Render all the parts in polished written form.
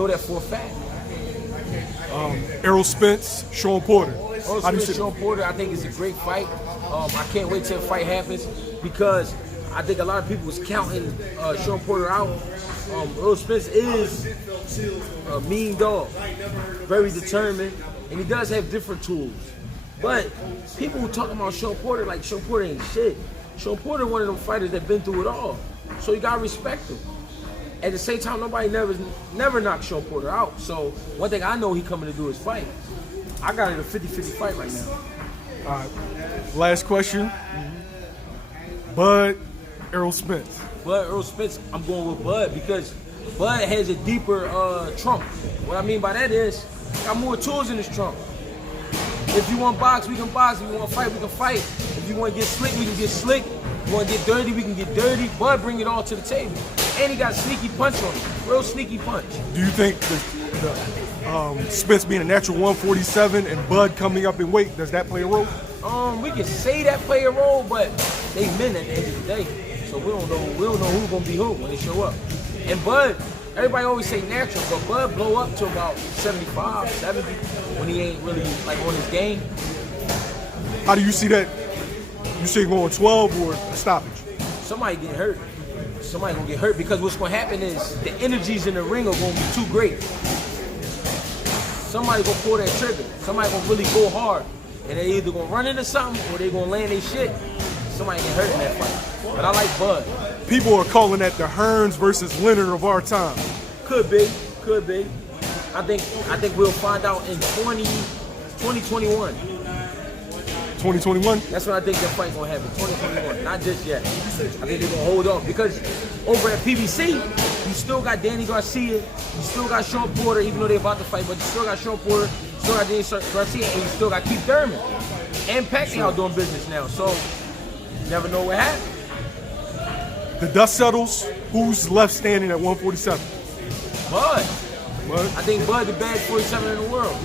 know that for a fact. Errol Spence, Sean Porter. Errol Spence, Sean Porter, I think it's a great fight. I can't wait till the fight happens because I think a lot of people was counting Sean Porter out. Errol Spence is a mean dog, very determined, and he does have different tools. But people who talking about Sean Porter like Sean Porter ain't shit. Sean Porter one of them fighters that been through it all, so you gotta respect him. At the same time, nobody never knocked Sean Porter out. So one thing I know he coming to do is fight. I got it a 50-50 fight right now. All right. Last question. Bud, Errol Spence. Bud, Errol Spence, I'm going with Bud because Bud has a deeper trunk. What I mean by that is, got more tools in his trunk. If you want box, we can box. If you want fight, we can fight. If you want to get slick, we can get slick. If you want to get dirty, we can get dirty. Bud bring it all to the table. And he got a sneaky punch on him. Real sneaky punch. Do you think Spence being a natural 147 and Bud coming up in weight, does that play a role? We can say that play a role, but they men at the end of the day. So we don't know who's gonna be who when they show up. And Bud, everybody always say natural, but Bud blow up to about 75, 70 when he ain't really like on his game. How do you see that? You see going 12 or a stoppage? Somebody get hurt. Somebody gonna get hurt because what's gonna happen is the energies in the ring are gonna be too great. Somebody gonna pull that trigger. Somebody gonna really go hard. And they either gonna run into something or they gonna land their shit. Somebody get hurt in that fight. But I like Bud. People are calling that the Hearns versus Leonard of our time. Could be. I think we'll find out in 2021. 2021? That's when I think that fight gonna happen. 2021. Not just yet. I think they're gonna hold off because over at PBC, you still got Danny Garcia, you still got Sean Porter, even though they're about to fight, but you still got Sean Porter, you still got Danny Garcia, and you still got Keith Thurman. And Pacquiao doing business now, so you never know what happens. The dust settles. Who's left standing at 147? Bud. I think Bud the best 47 in the world.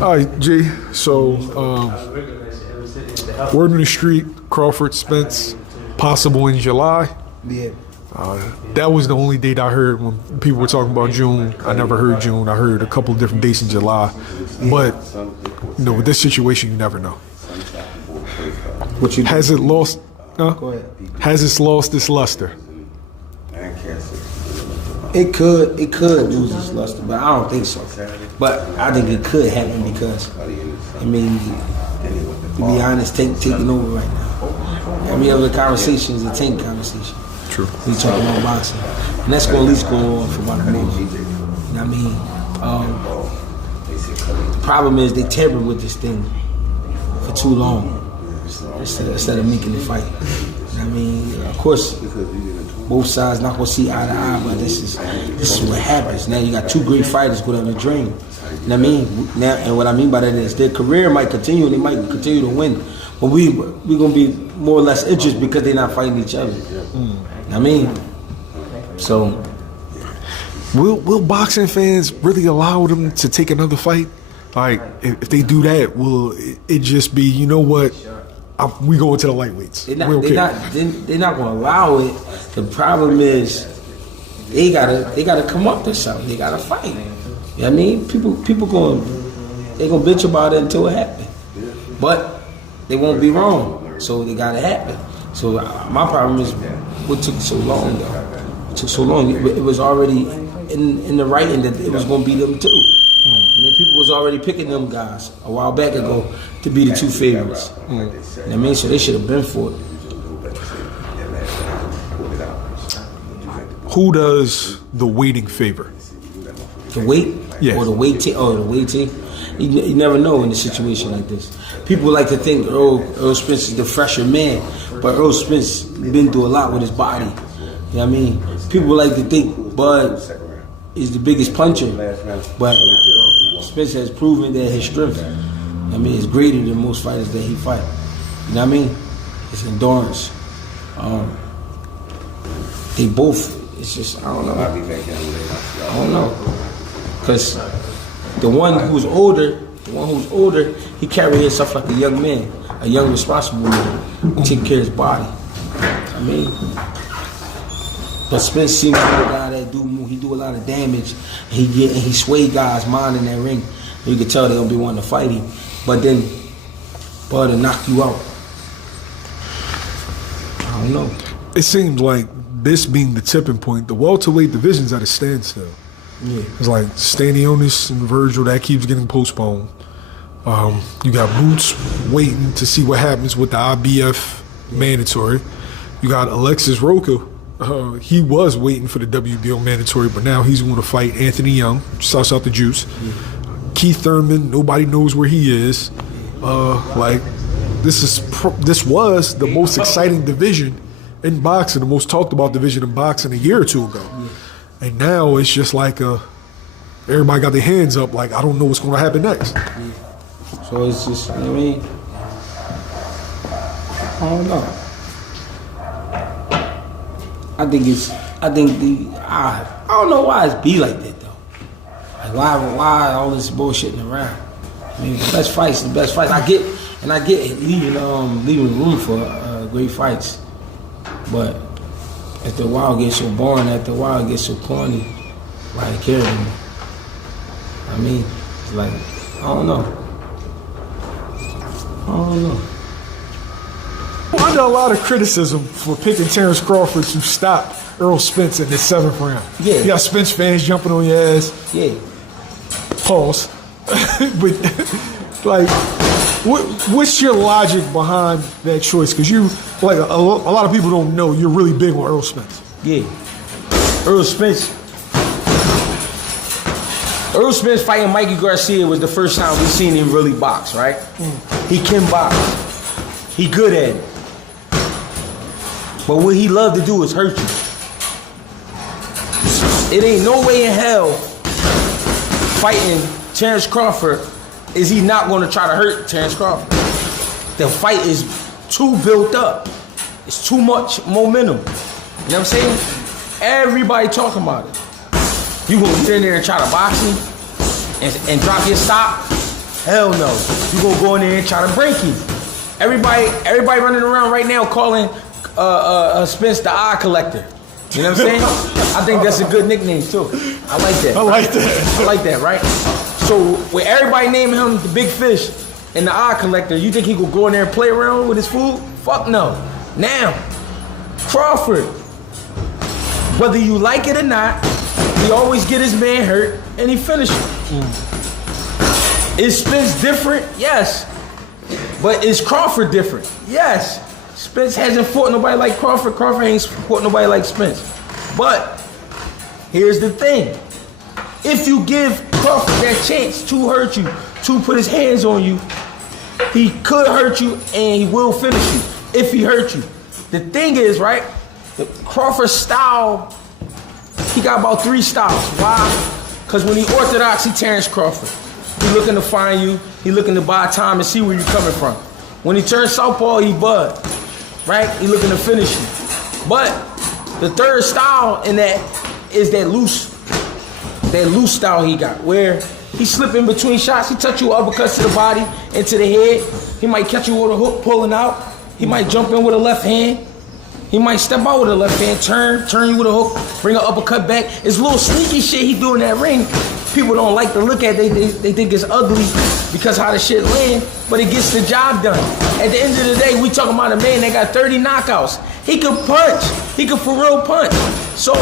All right, G. So, word on the street, Crawford, Spence, possible in July. Yeah. That was the only date I heard when people were talking about June. I never heard June. I heard a couple of different dates in July. But, with this situation, you never know. Has it lost? Go ahead. Has it lost its luster? It could lose its luster, but I don't think so. But I think it could happen because, to be honest, taking over right now. Every other conversation is a tank conversation. True. We talking about boxing, and that's going to at least go on for about a month. You know what I mean? The problem is they tampered with this thing for too long instead of making it fight. You know what I mean? Of course, both sides not gonna see eye to eye, but this is what happens. Now you got two great fighters go down the drain. You know what I mean? Now, and what I mean by that is their career might continue, they might continue to win, but we gonna be more or less interested because they're not fighting each other. You know what I mean? So, will boxing fans really allow them to take another fight? Like, if they do that, will it just be, you know what? We go into the lightweights. They're not gonna allow it. The problem is they gotta come up to something. They gotta fight. You know what I mean? People gonna bitch about it until it happens. But they won't be wrong. So they gotta happen. So my problem is what took so long though. It took so long. It was already in the writing that it was gonna be them too. I mean, people was already picking them guys a while back ago to be the two favorites. You know what I mean? So they should have been for it. Who does the waiting favor? The weight? Yeah. Or the weight team? Oh, the weight team? You never know in a situation like this. People like to think Errol Spence is the fresher man, but Errol Spence been through a lot with his body. You know what I mean? People like to think Bud is the biggest puncher, but Spence has proven that his strength, is greater than most fighters that he fight. You know what I mean? His endurance. They both. It's just I don't know. Because the one who's older, he carry himself like a young man, a young responsible man, take care of his body. But Spence seems to be the guy he do a lot of damage. He sway guys' mind in that ring. You can tell they don't be wanting to fight him, but then Bud will knock you out. I don't know. It seems like this being the tipping point, the welterweight division's at a standstill. Yeah. It's like Stanionis and Virgil, that keeps getting postponed. You got Boots waiting to see what happens with the IBF mandatory. You got Alexis Roca. He was waiting for the WBO mandatory, but now he's going to fight Anthony Young, suss out the juice. Yeah. Keith Thurman, nobody knows where he is. This was the most exciting division in boxing, the most talked about division in boxing a year or two ago. Yeah. And now it's just like everybody got their hands up, like I don't know what's going to happen next. Yeah. So it's just, you know what I mean? I don't know. I don't know why it's be like that though. Like why all this bullshitting around? I mean, the best fights, the best fights. I get leaving room for great fights, but after a while it gets so boring. After a while it gets so corny. Why they care anymore? I mean, it's like I don't know. Under a lot of criticism for picking Terence Crawford to stop Errol Spence in the 7th round. Yeah. You got Spence fans jumping on your ass. Yeah. Pause. But, like, what's your logic behind that choice? Because you, like, a lot of people don't know you're really big on Errol Spence. Yeah. Errol Spence fighting Mikey Garcia was the first time we seen him really box, right? He can box. He good at it. But what he love to do is hurt you. It ain't no way in hell fighting Terence Crawford is he not going to try to hurt Terence Crawford. The fight is too built up. It's too much momentum. You know what I'm saying? Everybody talking about it. You gonna get in there and try to box him and drop your stop? Hell no. You gonna go in there and try to break him. Everybody running around right now calling Spence the eye collector. You know what I'm saying? I think that's a good nickname too. I like that. I like that. I like that, right? So with everybody naming him the big fish and the eye collector, you think he could go in there and play around with his food? Fuck no. Now, Crawford, whether you like it or not, he always get his man hurt and he finish him. Is Spence different? Yes. But is Crawford different? Yes. Spence hasn't fought nobody like Crawford. Crawford ain't fought nobody like Spence. But here's the thing. If you give Crawford that chance to hurt you, to put his hands on you, he could hurt you and he will finish you if he hurt you. The thing is, right, the Crawford style, he got about 3 styles. Why? Because when he orthodox, he Terence Crawford. He looking to find you. He looking to buy time and see where you're coming from. When he turns southpaw, he bud. Right? He looking to finish you. But the third style in that is that loose style he got, where he slip in between shots. He touch you uppercuts to the body, into the head. He might catch you with a hook pulling out. He might jump in with a left hand. He might step out with a left hand, turn you with a hook, bring an uppercut back. It's little sneaky shit he do in that ring. People don't like to look at it. They think it's ugly because how the shit land, but it gets the job done. At the end of the day, we talking about a man that got 30 knockouts. He could punch. He could for real punch. So,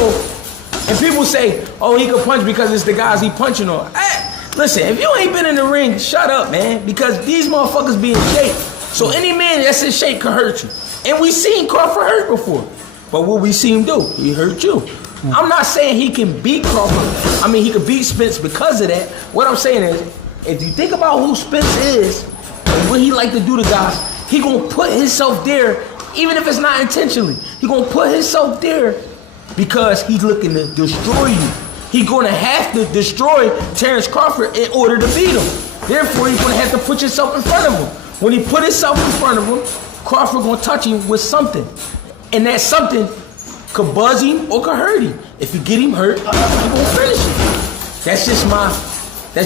and people say, oh, he could punch because it's the guys he punching on. Hey, listen, if you ain't been in the ring, shut up, man, because these motherfuckers be in shape. So any man that's in shape can hurt you. And we seen Crawford hurt before. But what we see him do, he hurt you. I'm not saying he can beat Crawford. I mean, he could beat Spence because of that. What I'm saying is, if you think about who Spence is and what he like to do to guys, he gonna put himself there, even if it's not intentionally. He gonna put himself there because he's looking to destroy you. He's gonna have to destroy Terence Crawford in order to beat him. Therefore, he's gonna have to put yourself in front of him. When he put himself in front of him, Crawford gonna touch him with something. And that something could buzz him or could hurt him. If you get him hurt, he gonna finish him. That's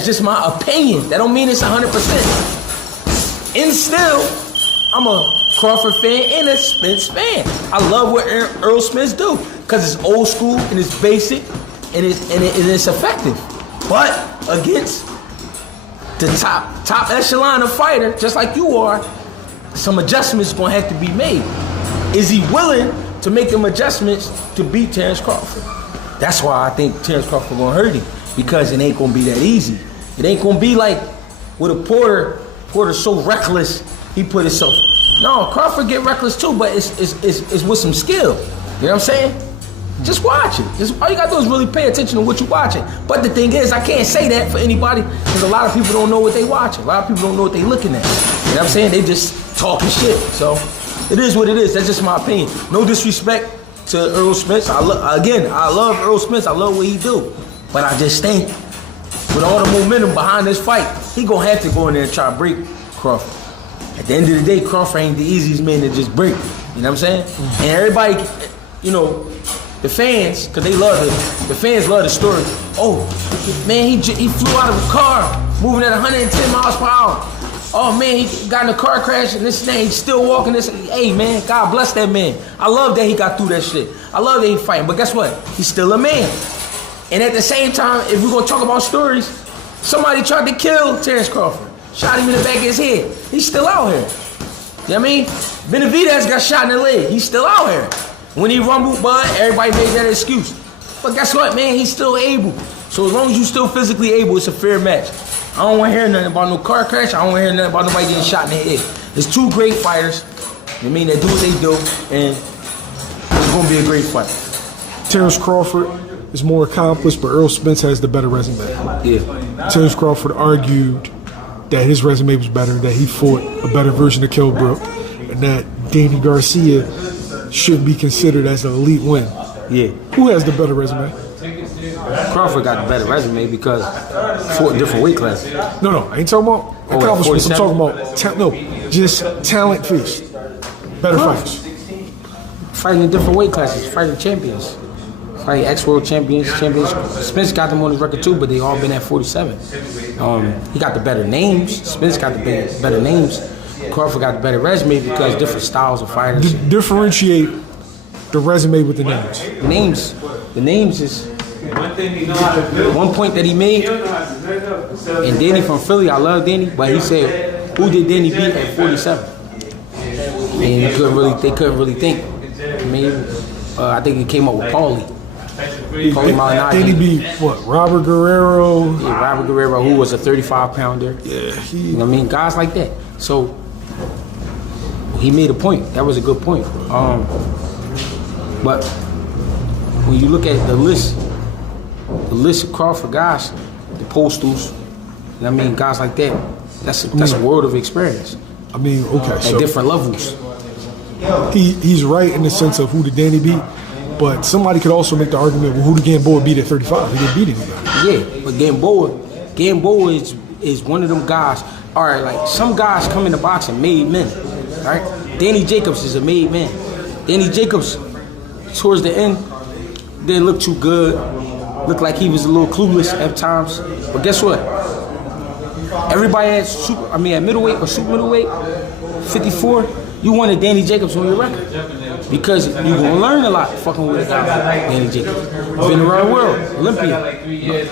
just my opinion. That don't mean it's 100%. And still, I'm a Crawford fan and a Spence fan. I love what Errol Spence do because it's old school and it's basic and it's effective. But against the top echelon of fighter, just like you are, some adjustments gonna have to be made. Is he willing to make them adjustments to beat Terence Crawford? That's why I think Terence Crawford gonna hurt him, because it ain't gonna be that easy. It ain't gonna be like with a Porter. Porter's so reckless, he put himself. No, Crawford get reckless too, but it's with some skill. You know what I'm saying? Just watch it. All you gotta do is really pay attention to what you're watching. But the thing is, I can't say that for anybody, because a lot of people don't know what they watching. A lot of people don't know what they looking at. You know what I'm saying? They just talking shit. So it is what it is. That's just my opinion. No disrespect to Errol Spence. I love Errol Spence. I love what he do. But I just think with all the momentum behind this fight, he gonna have to go in there and try to break Crawford. At the end of the day, Crawford ain't the easiest man to just break. You know what I'm saying? And everybody, you know, the fans, because they love it, the fans love the story. Oh, man, he flew out of a car moving at 110 miles per hour. Oh, man, he got in a car crash and this thing, he's still walking this. Hey, man, God bless that man. I love that he got through that shit. I love that he fighting, but guess what? He's still a man. And at the same time, if we're going to talk about stories, somebody tried to kill Terence Crawford. Shot him in the back of his head. He's still out here. You know what I mean? Benavidez got shot in the leg. He's still out here. When he rumbled, bud, everybody made that excuse. But guess what, man? He's still able. So as long as you're still physically able, it's a fair match. I don't want to hear nothing about no car crash. I don't want to hear nothing about nobody getting shot in the head. There's two great fighters. You know what I mean? They do what they do, and it's going to be a great fight. Terence Crawford is more accomplished, but Errol Spence has the better resume. Yeah. Terence Crawford argued that his resume was better, that he fought a better version of Kell Brook, and that Danny Garcia should be considered as an elite win. Yeah. Who has the better resume? Crawford got the better resume because fought different weight classes. No, I ain't talking about accomplishments. I'm 47? talking about just talent faced. Better fighters. Fighting in different weight classes, fighting champions. Fighting ex-world champions. Spence got them on his record too, but they all been at 47. He got the better names. Spence got the better names. Crawford got the better resume because different styles of fighters. Differentiate the resume with the names. The names is one point that he made. And Danny from Philly, I love Danny, but he said, "Who did Danny beat at 47?" And they couldn't really think. I mean, I think he came up with Paulie. Danny beat what? Robert Guerrero. Yeah, Robert Guerrero, who was a 35-pounder. Yeah, you know what I mean? Guys like that. So he made a point. That was a good point. But when you look at the list of Crawford guys, the Postals, you know what I mean, guys like that, that's a world of experience. I mean, okay, at different levels. He's right in the sense of who did Danny beat, but somebody could also make the argument, well, who did Gamboa beat at 35? He didn't beat anybody. Yeah, but Gamboa is one of them guys. All right, like some guys come into boxing made men, right? Danny Jacobs is a made man. Danny Jacobs, towards the end, didn't look too good. Looked like he was a little clueless at times. But guess what? Everybody at middleweight or super middleweight, 54, you wanted Danny Jacobs on your record. Because you're going to learn a lot fucking with a guy like Danny Jacobs. Been around the world, Olympian,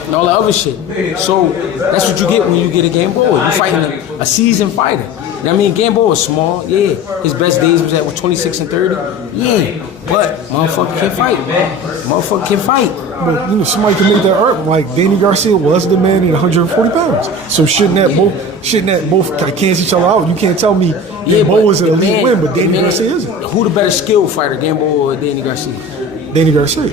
and all the other shit. So that's what you get when you get a Gamboa. You're fighting a seasoned fighter. You know what I mean? Gamboa was small, yeah. His best days was at 26 and 30, yeah. But motherfucker can fight. Motherfucker can fight. But you know, somebody can make that argument. Like Danny Garcia was the man at 140 pounds. So shouldn't that both cancel each other out? You can't tell me Gamboa is an elite win, but Danny Garcia isn't. Who the better skill fighter, Gamboa or Danny Garcia? Danny Garcia.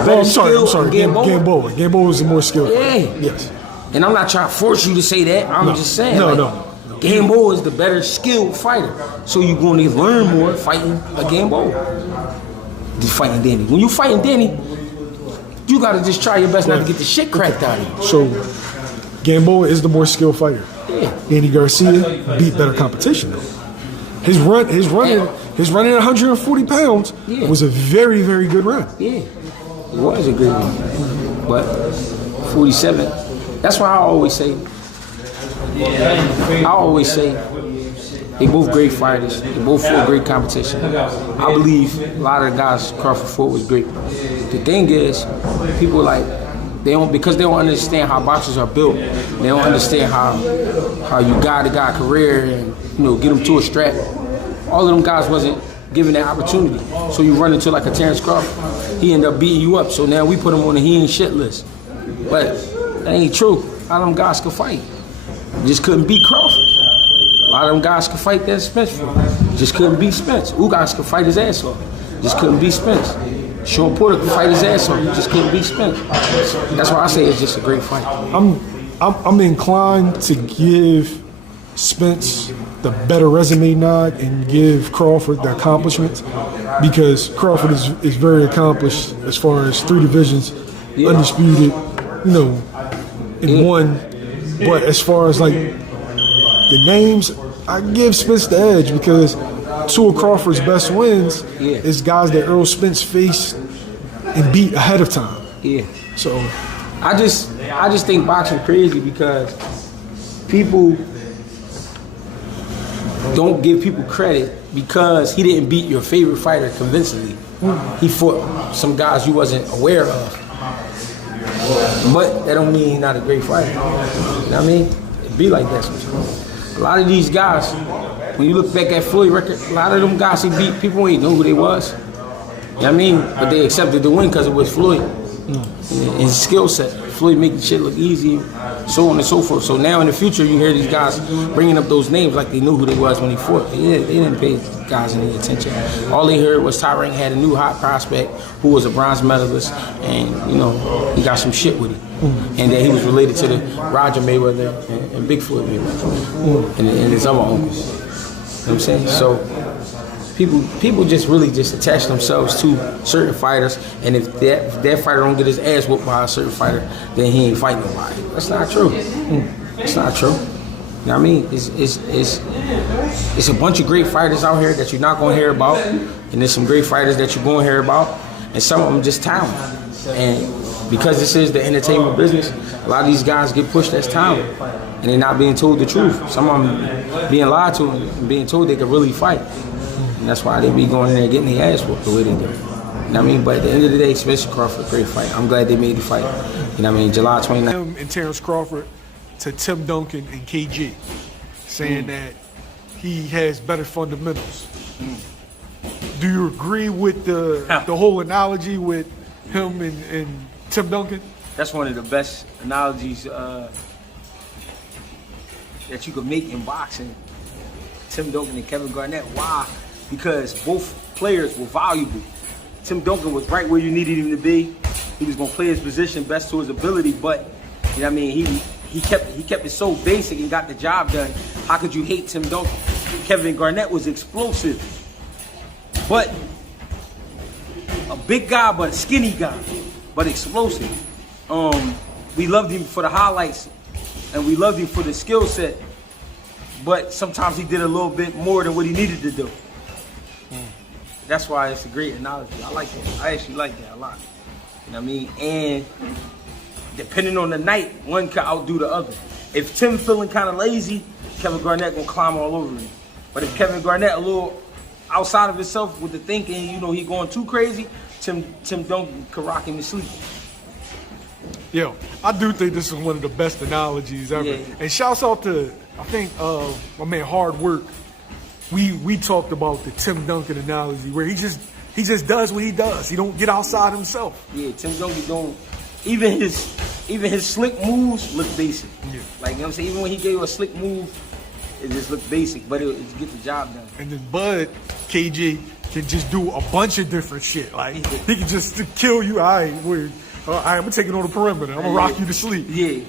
I'm sorry. Gamboa. Gamboa is the more skilled. Yeah. Yes. And I'm not trying to force you to say that. I'm just saying. No. Gamboa is the better skilled fighter. So you're going to learn more fighting a Gamboa than fighting Danny. When you fighting Danny, you got to just try your best not to get the shit cracked out of you. So Gamboa is the more skilled fighter. Yeah. Danny Garcia beat better competition though. His running at 140 pounds was a very, very good run. Yeah, it was a good run. But 47, that's why I always say they both great fighters. They both fought great competition. I believe a lot of the guys Crawford fought was great. The thing is, people like because they don't understand how boxers are built. They don't understand how you guide career and get them to a strap. All of them guys wasn't given that opportunity. So you run into like a Terence Crawford, he ended up beating you up. So now we put him on the he ain't shit list. But that ain't true. A lot of them guys could fight. Just couldn't beat Crawford. A lot of them guys could fight that Spence for. Just couldn't beat Spence. Ugas could fight his ass off. Just couldn't beat Spence. Sean Porter could fight his ass off. Just couldn't beat Spence. That's why I say it's just a great fight. I'm inclined to give Spence the better resume nod and give Crawford the accomplishments, because Crawford is very accomplished as far as 3 divisions, undisputed, in one. But as far as like the names, I give Spence the edge because 2 of Crawford's best wins is guys that Errol Spence faced and beat ahead of time. Yeah. So I just think boxing crazy because people don't give people credit because he didn't beat your favorite fighter convincingly. He fought some guys you wasn't aware of. But that don't mean he's not a great fighter. You know what I mean? It be like that sometimes. A lot of these guys, when you look back at Floyd record, a lot of them guys he beat, people ain't know who they was. You know what I mean? But they accepted the win because it was Floyd. And his skill set. Floyd making shit look easy, so on and so forth. So now in the future, you hear these guys bringing up those names like they knew who they was when he fought. They didn't pay guys any attention. All they heard was Tyrone had a new hot prospect who was a bronze medalist, and he got some shit with him, and that he was related to the Roger Mayweather and Big Floyd Mayweather and his other uncles. You know what I'm saying? So people just really just attach themselves to certain fighters, and if that fighter don't get his ass whooped by a certain fighter, then he ain't fighting nobody. That's not true. It's not true. You know what I mean? It's a bunch of great fighters out here that you're not gonna hear about, and there's some great fighters that you're gonna hear about, and some of them just talent. And because this is the entertainment business, a lot of these guys get pushed as talent, and they're not being told the truth. Some of them being lied to and being told they could really fight. And that's why they be going in there getting their ass whooped the way they do. You know what I mean? But at the end of the day, Spence Crawford, great fight. I'm glad they made the fight. You know what I mean? July 29th. Him and Terence Crawford to Tim Duncan and KG, saying that he has better fundamentals. Do you agree with the whole analogy with him and Tim Duncan? That's one of the best analogies that you could make in boxing. Tim Duncan and Kevin Garnett. Why? Because both players were valuable. Tim Duncan was right where you needed him to be. He was gonna play his position best to his ability, but you know what I mean, he kept it so basic and got the job done. How could you hate Tim Duncan? Kevin Garnett was explosive, but a big guy, but a skinny guy, but explosive. We loved him for the highlights, and we loved him for the skill set. But sometimes he did a little bit more than what he needed to do. That's why it's a great analogy. I like that. I actually like that a lot. You know what I mean? And depending on the night, one can outdo the other. If Tim feeling kind of lazy, Kevin Garnett gonna climb all over him. But if Kevin Garnett a little outside of himself with the thinking, he going too crazy, Tim Duncan could rock him to sleep. Yo, I do think this is one of the best analogies ever. Yeah. And shouts out to, I think, my man Hard Work. We talked about the Tim Duncan analogy where he just does what he does. He don't get outside himself. Yeah, Tim Duncan don't. Even his slick moves look basic. Yeah. Like, you know what I'm saying? Even when he gave a slick move, it just looked basic, but it get the job done. And then Bud, KG, can just do a bunch of different shit. Like, he can just kill you. All right, I'm gonna take you on the perimeter. I'm gonna rock you to sleep. Yeah.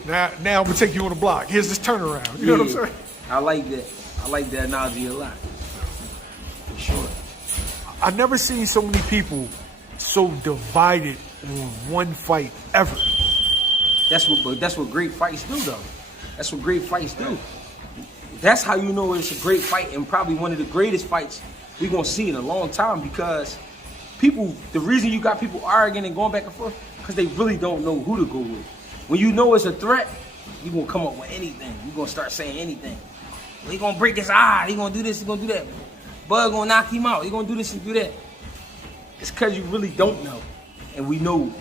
Now I'm gonna take you on the block. Here's this turnaround. You know what I'm saying? I like that. I like that analogy a lot. For sure. I've never seen so many people so divided on one fight ever. That's what great fights do, though. That's what great fights do. That's how you know it's a great fight, and probably one of the greatest fights we're gonna see in a long time, because the reason you got people arguing and going back and forth, because they really don't know who to go with. When you know it's a threat, you're gonna come up with anything. You're gonna start saying anything. He gonna break his eye, he gonna do this, he gonna do that. Bud gonna knock him out, he gonna do this and do that. It's because you really don't know. And we know,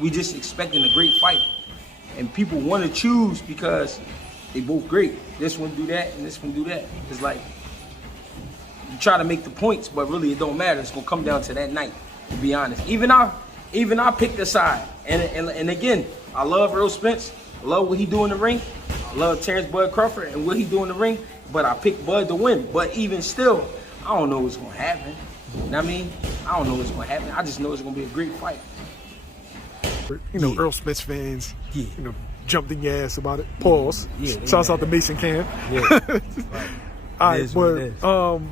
We just expecting a great fight. And people want to choose because they both great. This one do that and this one do that. It's like, you try to make the points, but really it don't matter. It's gonna come down to that night, to be honest. Even I picked the side. And again, I love Errol Spence. I love what he do in the ring. I love Terence Crawford and what he do in the ring. But I picked Bud to win. But even still, I don't know what's gonna happen. You know what I mean? I don't know what's gonna happen. I just know it's gonna be a great fight. You know, Errol Spence fans, Yeah. you know, jumped in your ass about it. Pause. Yeah, Shouts out to Mason Cam. Yeah. Right. All right, It is what it but is.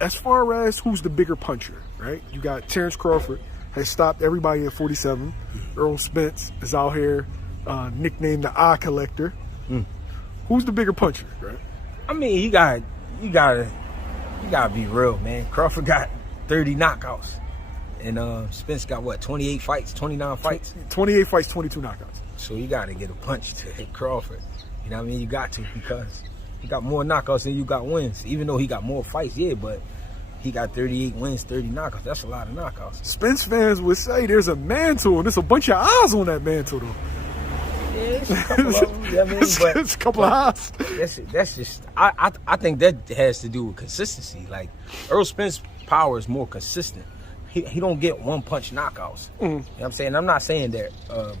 as far as who's the bigger puncher, right? You got Terence Crawford has stopped everybody at 47. Errol Spence is out here, nicknamed the Eye Collector. Who's the bigger puncher, right? I mean, you gotta be real, man. Crawford got 30 knockouts. And Spence got what, 28 fights, 29 fights? 28 fights, 22 knockouts. So you got to get a punch to hit Crawford. You know what I mean? You got to, because he got more knockouts than you got wins. Even though he got more fights, yeah, but he got 38 wins, 30 knockouts. That's a lot of knockouts. Spence fans would say there's a mantle, and there's a bunch of eyes on that mantle, though. Yeah, it's a couple of them. You know what I mean? But It's a couple of eyes. that's just, I think that has to do with consistency. Like, Errol Spence's power is more consistent. He don't get one punch knockouts. You know what I'm saying? I'm not saying that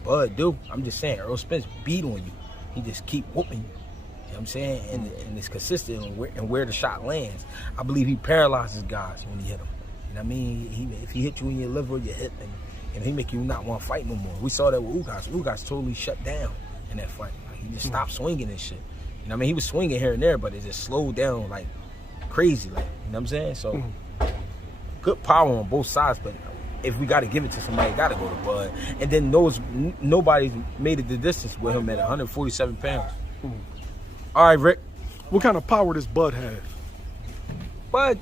Bud do. I'm just saying Errol Spence beat on you. He just keep whooping you. You know what I'm saying? And it's consistent in where the shot lands. I believe he paralyzes guys when he hit them. You know what I mean? If he hit you in your liver, you hit him. And he make you not want to fight no more. We saw that with Ugas. Ugas totally shut down in that fight. Like, he just stopped swinging and shit. You know what I mean? He was swinging here and there, but it just slowed down like crazy. Like, you know what I'm saying? So, good power on both sides, but if we got to give it to somebody, got to go to Bud. And then nobody made it the distance with him at 147 pounds. All right, Rick. What kind of power does Bud have? Bud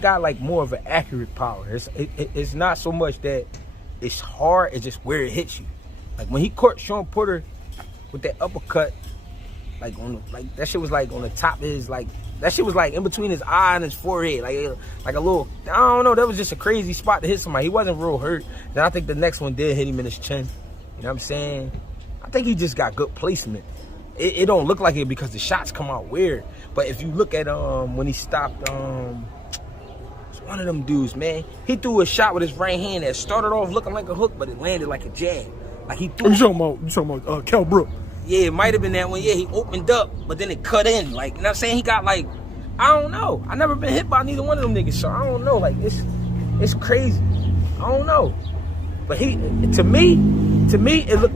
got like more of an accurate power. It's not so much that it's hard, it's just where it hits you. Like when he caught Sean Porter with that uppercut, like that shit was like on the top of his, like that shit was like in between his eye and his forehead, like a little, I don't know, that was just a crazy spot to hit somebody. He wasn't real hurt. Then I think the next one did hit him in his chin. You know what I'm saying? I think he just got good placement. It don't look like it because the shots come out weird. But if you look at when he stopped one of them dudes, man, he threw a shot with his right hand that started off looking like a hook, but it landed like a jab. Like he threw. You talking about Kell Brook? Yeah, it might have been that one. Yeah, he opened up, but then it cut in. Like, you know what I'm saying? He got like, I don't know. I never been hit by neither one of them niggas, so I don't know. Like, it's crazy. I don't know. But to me, it looked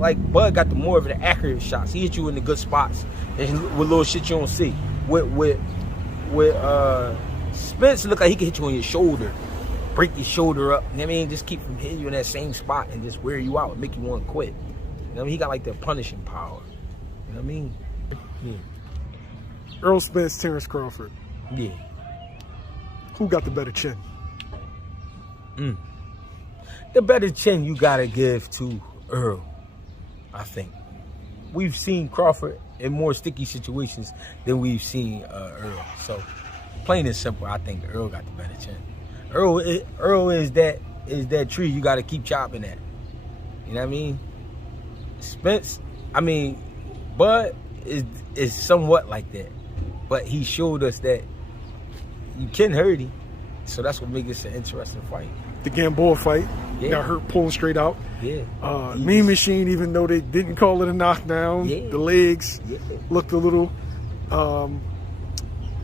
like Bud got the more of the accurate shots. He hit you in the good spots and with little shit you don't see. With Spence, look like he can hit you on your shoulder, break your shoulder up. You know what I mean? Just keep from hitting you in that same spot and just wear you out and make you want to quit. You know what I mean? He got like that punishing power. You know what I mean? Yeah. Errol Spence, Terence Crawford. Yeah. Who got the better chin? The better chin you gotta give to Errol, I think. We've seen Crawford in more sticky situations than we've seen Errol. So, plain and simple, I think Errol got the better chin. Errol is that tree you gotta keep chopping at. You know what I mean? Spence, Bud is somewhat like that. But he showed us that you can hurt him. So that's what makes this an interesting fight. The Gamboa fight. Yeah. Got hurt pulling straight out. Yeah. Mean Machine, even though they didn't call it a knockdown, the legs looked a little. I'm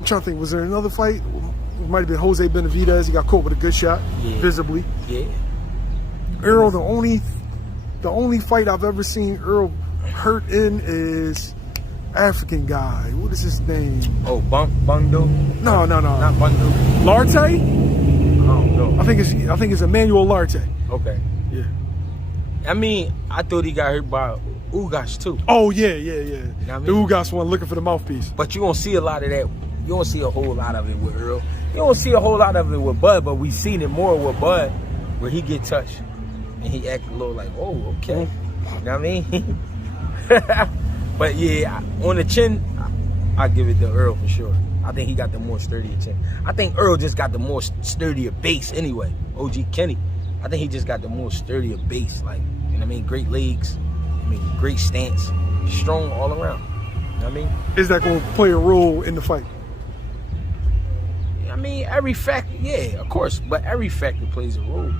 trying to think, was there another fight? It might have been Jose Benavidez. He got caught with a good shot, visibly. Yeah. Errol, the only fight I've ever seen Errol hurt in is African guy. What is his name? Oh, Bundo? No. Not Bundo. Larte? I don't know. I think it's Emmanuel Larte. Okay. Yeah. I thought he got hurt by Ugas too. Oh yeah. You know what I The mean? Ugas one looking for the mouthpiece. But you don't see a lot of that. You don't see a whole lot of it with Errol. You don't see a whole lot of it with Bud, but we've seen it more with Bud, where he get touched and he act a little like, oh, okay. You know what I mean? But yeah, on the chin, I give it to Errol for sure. I think he got the more sturdier chin. I think Errol just got the more sturdier base anyway. OG Kenny. I think he just got the more sturdier base. Like, you know what I mean? Great legs. I mean, great stance. Strong all around. You know what I mean? Is that going to play a role in the fight? I mean, every factor, yeah, of course, but every factor plays a role.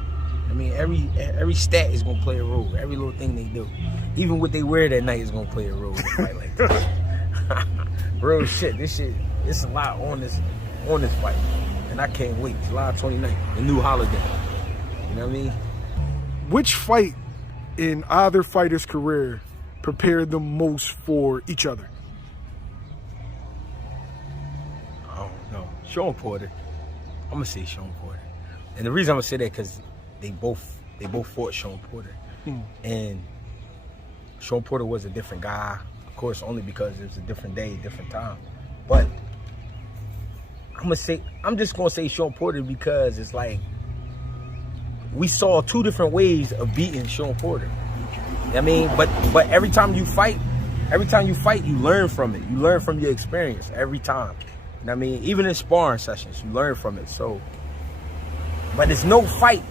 I mean, every stat is gonna play a role. Every little thing they do, even what they wear that night, is gonna play a role in a fight like this. Real shit. This shit, it's a lot on this fight, and I can't wait. July 29th, the new holiday. You know what I mean? Which fight in either fighter's career prepared them most for each other? I don't know. Sean Porter. I'm gonna say Sean Porter, and the reason I'm gonna say that because they both fought Sean Porter, and Sean Porter was a different guy, of course, only because it was a different day, different time. But I'm just gonna say Sean Porter because it's like we saw two different ways of beating Sean Porter. I mean, but every time you fight, you learn from it. You learn from your experience every time. You know what I mean? Even in sparring sessions, you learn from it. So, but it's no fight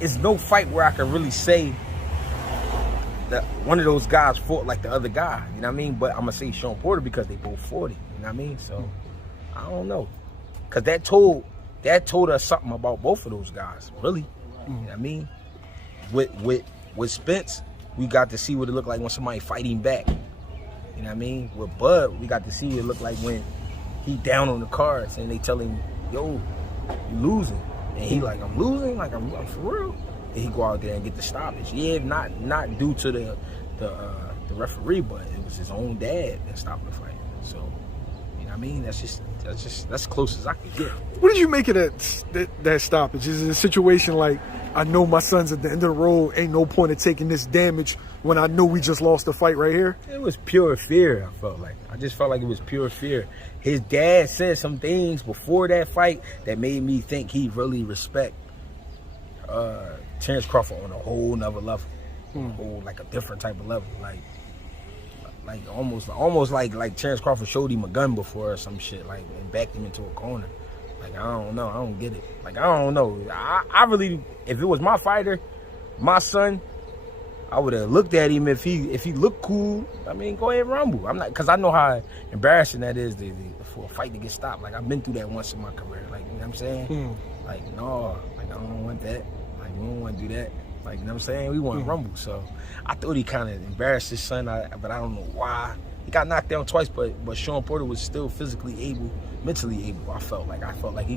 where I can really say that one of those guys fought like the other guy. You know what I mean? But I'm gonna say Sean Porter because they both fought it. You know what I mean? So I don't know, cause that told us something about both of those guys, really. You know what I mean? With Spence, we got to see what it looked like when somebody fighting back. You know what I mean? With Bud, we got to see what it looked like when he down on the cards and they tell him, yo, you losing. And he like, I'm losing? Like, I'm for real? And he go out there and get the stoppage. Yeah, not due to the referee, but it was his own dad that stopped the fight. So, you know what I mean? That's close as I could get. What did you make of that stoppage? Is it a situation like, I know my son's at the end of the road, ain't no point in taking this damage when I know we just lost the fight right here? It was pure fear, I felt like. I just felt like it was pure fear. His dad said some things before that fight that made me think he really respect Terence Crawford on a whole nother level. Like a different type of level. Like almost like Terence Crawford showed him a gun before or some shit, like, and backed him into a corner. Like, I don't know. I don't get it. Like, I don't know. I really, if it was my fighter, my son, I would have looked at him. If he looked cool, I mean, go ahead and rumble. I'm not, because I know how embarrassing that is for a fight to get stopped. Like, I've been through that once in my career. Like, you know what I'm saying? Like, no, like, I don't want that. Like, we don't want to do that. Like, you know what I'm saying? We want to rumble. So I thought he kind of embarrassed his son, but I don't know why. He got knocked down twice, but Sean Porter was still physically able, mentally able. I felt like he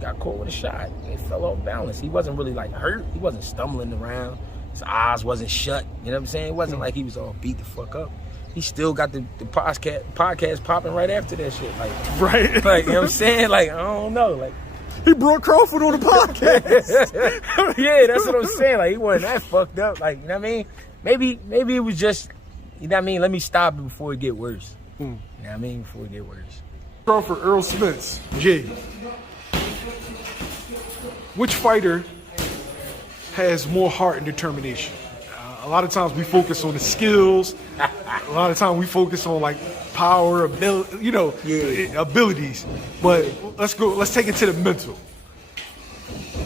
got caught with a shot. It fell off balance. He wasn't really like hurt. He wasn't stumbling around. His eyes wasn't shut. You know what I'm saying? It wasn't like he was all beat the fuck up. He still got the podcast popping right after that shit. Like, right. Like, you know what I'm saying? Like, I don't know. Like, he brought Crawford on the podcast. Yeah, that's what I'm saying. Like, he wasn't that fucked up. Like, you know what I mean? Maybe it was just, you know what I mean? Let me stop it before it get worse. You know what I mean? Before it get worse. Crawford, Errol Spence, Jay. Which fighter has more heart and determination? A lot of times we focus on the skills. A lot of times we focus on like power, ability, abilities. But let's take it to the mental.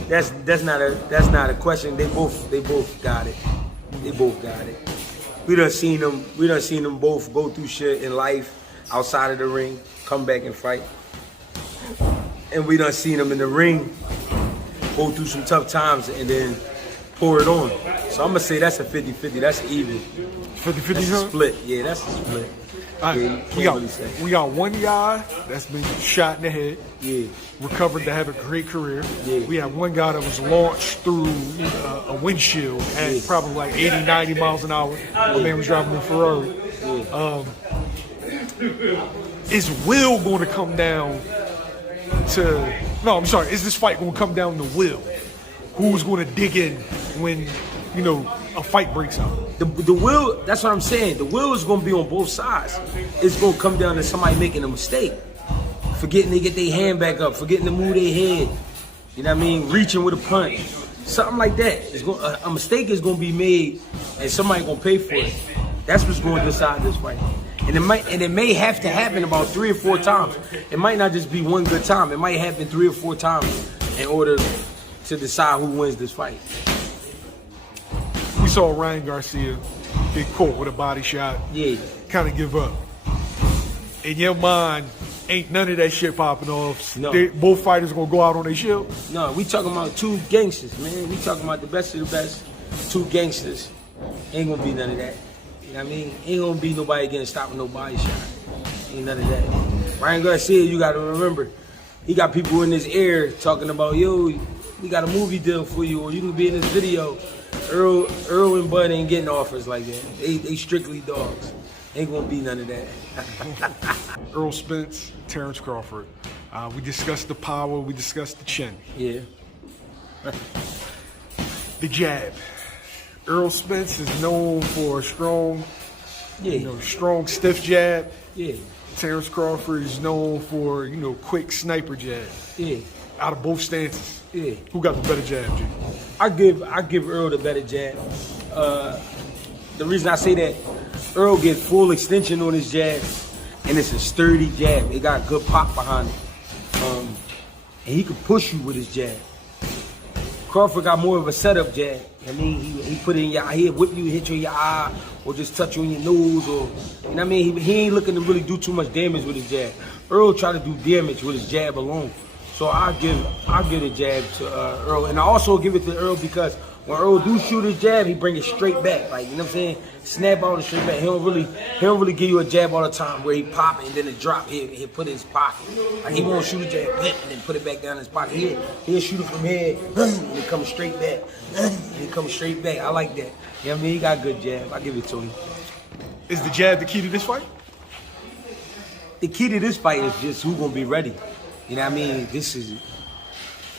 That's not a question. They both got it. They both got it. We done seen them both go through shit in life outside of the ring, come back and fight. And we done seen them in the ring go through some tough times and then pour it on. So I'm gonna say that's a 50-50. That's even. 50-50 That's a split. Yeah, that's a split. We got one guy that's been shot in the head. Yeah. Recovered to have a great career. Yeah. We have one guy that was launched through a windshield at probably like 80, 90 miles an hour. My man was driving a Ferrari. Is Will going to come down to... No, I'm sorry. Is this fight going to come down to Will? Who's going to dig in when, a fight breaks out? The will, that's what I'm saying. The will is going to be on both sides. It's going to come down to somebody making a mistake. Forgetting to get their hand back up. Forgetting to move their head. You know what I mean? Reaching with a punch. Something like that. A mistake is going to be made and somebody going to pay for it. That's what's going to decide this fight. And it may have to happen about 3 or 4 times. It might not just be one good time. It might happen 3 or 4 times in order to decide who wins this fight. saw Ryan Garcia get caught with a body shot, Yeah. kind of give up. In your mind, ain't none of that shit popping off. No. Both fighters gonna go out on their shield. No, we talking about two gangsters, man. We talking about the best of the best. Two gangsters. Ain't gonna be none of that. You know what I mean? Ain't gonna be nobody getting stopped with no body shot. Ain't none of that. Ryan Garcia, you gotta remember, he got people in his ear talking about, yo, we got a movie deal for you, or you can be in this video. Errol and Bud ain't getting offers like that. They strictly dogs. Ain't gonna be none of that. Errol Spence, Terence Crawford. We discussed the power, we discussed the chin. Yeah. The jab. Errol Spence is known for a strong, Yeah. strong, stiff jab. Yeah. Terence Crawford is known for, quick sniper jab. Yeah. Out of both stances. Yeah. Who got the better jab, G? I give Errol the better jab. The reason I say that, Errol gets full extension on his jab, and it's a sturdy jab. It got good pop behind it, and he can push you with his jab. Crawford got more of a setup jab. I mean, he put it in your eye, he'll whip you, hit you in your eye, or just touch you in your nose, or you know what I mean. He ain't looking to really do too much damage with his jab. Errol try to do damage with his jab alone. So I give the jab to Errol, and I also give it to Errol because when Errol do shoot his jab, he bring it straight back, like, you know what I'm saying? Snap out and straight back. He don't really give you a jab all the time where he pop it and then it drop. He'll put it in his pocket. Like, he won't shoot a jab and then put it back down in his pocket. He'll shoot it from here and it comes straight back. And it comes straight back. I like that. You know what I mean? He got a good jab. I give it to him. Is the jab the key to this fight? The key to this fight is just who's gonna be ready. You know what I mean? This is,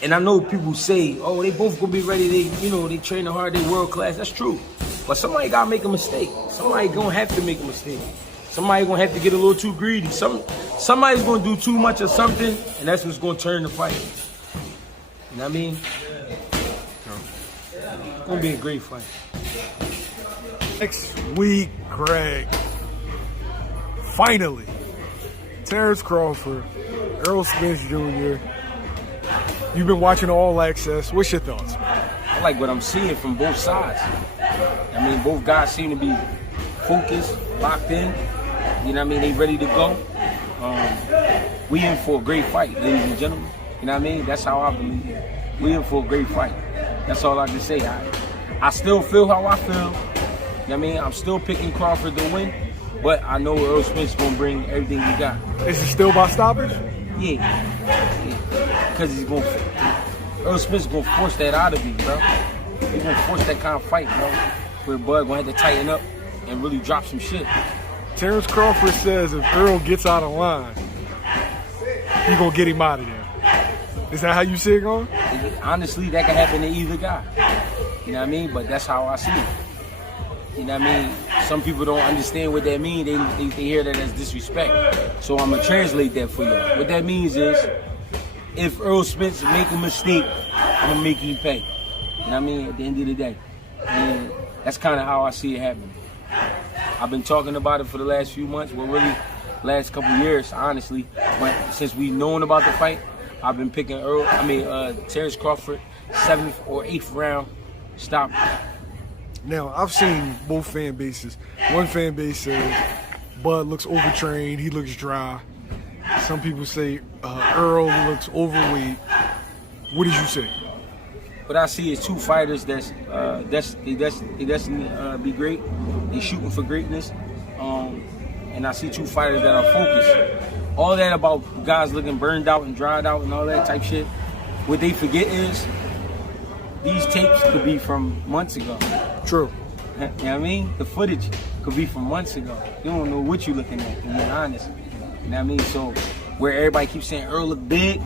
and I know people say, oh, they both gonna be ready. They training hard. They world class. That's true. But somebody gotta make a mistake. Somebody gonna have to make a mistake. Somebody gonna have to get a little too greedy. Somebody's gonna do too much of something, and that's what's gonna turn the fight. You know what I mean? It's gonna be a great fight. Next week, Greg. Finally, Terence Crawford, Errol Spence Jr. You've been watching All Access. What's your thoughts? I like what I'm seeing from both sides. I mean, both guys seem to be focused, locked in. You know what I mean? They ready to go. We in for a great fight, ladies and gentlemen. You know what I mean? That's how I believe it. We in for a great fight. That's all I can say. I still feel how I feel. You know what I mean? I'm still picking Crawford to win, but I know Errol Spence gonna bring everything he got. Is it still by stoppage? Yeah. Because Errol Spence gonna force that out of you, bro. He's gonna force that kind of fight, bro. Where Bud gonna have to tighten up and really drop some shit. Terence Crawford says if Errol gets out of line, he gonna get him out of there. Is that how you see it going? Honestly, that could happen to either guy. You know what I mean? But that's how I see it. You know what I mean? Some people don't understand what that means. They hear that as disrespect. So I'm going to translate that for you. What that means is, if Errol Spence make a mistake, I'm going to make him pay. You know what I mean? At the end of the day. And that's kind of how I see it happening. I've been talking about it for the last few months. Well, really, last couple years, honestly. But since we've known about the fight, I've been picking Terence Crawford, 7th or 8th round. Stop. Now, I've seen both fan bases. One fan base says Bud looks overtrained, he looks dry. Some people say Errol looks overweight. What did you say? What I see is two fighters that's destined be great. They shooting for greatness. And I see two fighters that are focused. All that about guys looking burned out and dried out and all that type shit. What they forget is these tapes could be from months ago. True. You know what I mean? The footage could be from months ago. You don't know what you're looking at, to be honest. You know what I mean? So where everybody keeps saying Errol look big,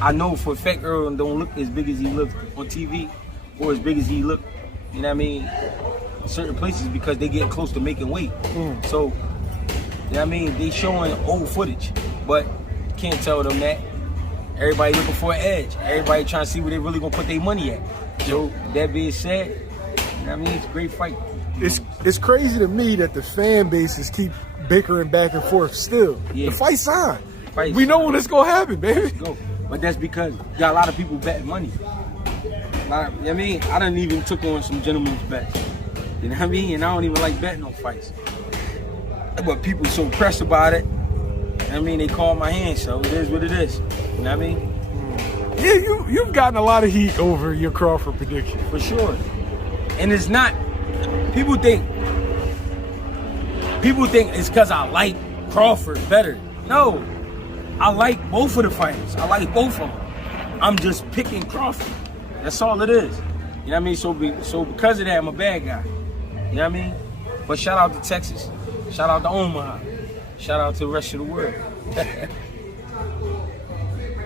I know for a fact Errol don't look as big as he looked on TV or as big as he looked, you know what I mean, in certain places because they get close to making weight. So, you know what I mean? They showing old footage, but can't tell them that. Everybody looking for an edge. Everybody trying to see where they really gonna put their money at. So that being said, you know what I mean, it's a great fight. It's crazy to me that the fan bases keep bickering back and forth still. Yeah. The fight's on. Fight's we know on. when it's gonna happen, baby. Go. But that's because you got a lot of people betting money. You know what I mean? I done even took on some gentlemen's bets. You know what I mean? And I don't even like betting on fights. But people so pressed about it. I mean, they call my hand, so it is what it is. You know what I mean? Yeah, you've gotten a lot of heat over your Crawford prediction. For sure. And it's not, people think it's because I like Crawford better. No, I like both of the fighters. I like both of them. I'm just picking Crawford. That's all it is. You know what I mean? So because of that, I'm a bad guy. You know what I mean? But shout out to Texas. Shout out to Omaha. Shout out to the rest of the world.